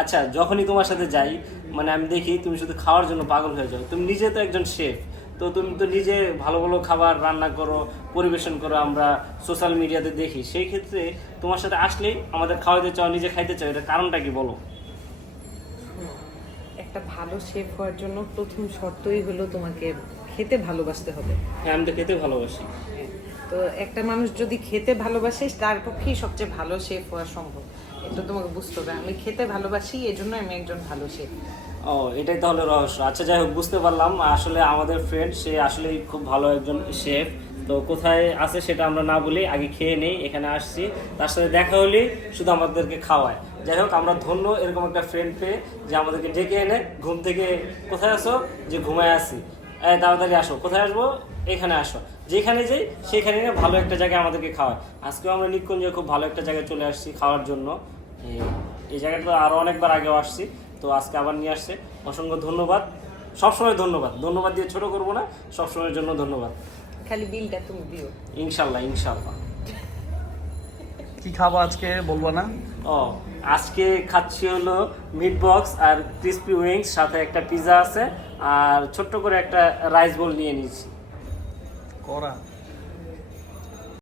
আচ্ছা, যখনই তোমার সাথে যাই মানে আমি দেখি তুমি শুধু খাওয়ার জন্য পাগল হয়ে যাও। তুমি নিজে তো একজন শেফ, তো তুমি তো নিজে ভালো ভালো খাবার রান্না করো, পরিবেশন করো, আমরা সোশ্যাল মিডিয়াতে দেখি। সেই ক্ষেত্রে তোমার সাথে আসলেই আমাদের খাওয়াতে চাও, নিজে খাইতে চাও, এটা কারণটা কি বলো? একটা ভালো শেফ হওয়ার জন্য প্রথম শর্তই হলো তোমাকে খেতে ভালোবাসতে হবে। হ্যাঁ, আমি তো খেতে ভালোবাসি। তো একটা মানুষ যদি খেতে ভালোবাসে তার পক্ষেই সবচেয়ে ভালো শেফ হওয়া সম্ভব। এটা তোমাকে বুঝতে হবে। আমি খেতে ভালোবাসি, এজন্য আমি একজন ভালো শেফ। ও, এটাই তাহলে রহস্য। আচ্ছা, যাই হোক, বুঝতে পারলাম আসলে আমাদের ফ্রেন্ড সে আসলেই খুব ভালো একজন শেফ। তো কোথায় আছে সেটা আমরা না বলি, আগে খেয়ে নেই। এখানে আসছি, তার সাথে দেখা হলেই শুধু আমাদেরকে খাওয়ায়। যাই হোক, আমরা ধন্য এরকম একটা ফ্রেন্ড পেয়ে, যে আমাদেরকে ডেকে এনে ঘুম থেকে, কোথায় আসো, যে ঘুমায় আসি, তাড়াতাড়ি আসো। কোথায় আসবো? এখানে আসো। যেখানে যাই সেখানে ভালো একটা জায়গায় আমাদেরকে খাওয়ায়। আজকেও আমরা নিকুঞ্জে খুব ভালো একটা জায়গায় চলে আসছি খাওয়ার জন্য। এই জায়গাটা আরও অনেকবার আগেও আসছি, তো আজকে আবার নিয়ে আসছে। অসংখ্য ধন্যবাদ, সবসময় ধন্যবাদ। ধন্যবাদ দিয়ে ছোট করবো না, সবসময়ের জন্য ধন্যবাদ। খালি বিলটা তুমি দিও। ইনশাল্লাহ, ইনশাল্লাহ। কি খাবো আজকে বলবো না? ও, আজকে খাচ্ছি হলো মিট বক্স আর ক্রিসপি উইংস, সাথে একটা পিৎজা আছে, আর ছোট্ট করে একটা রাইস বোল নিয়ে নিয়েছি। করা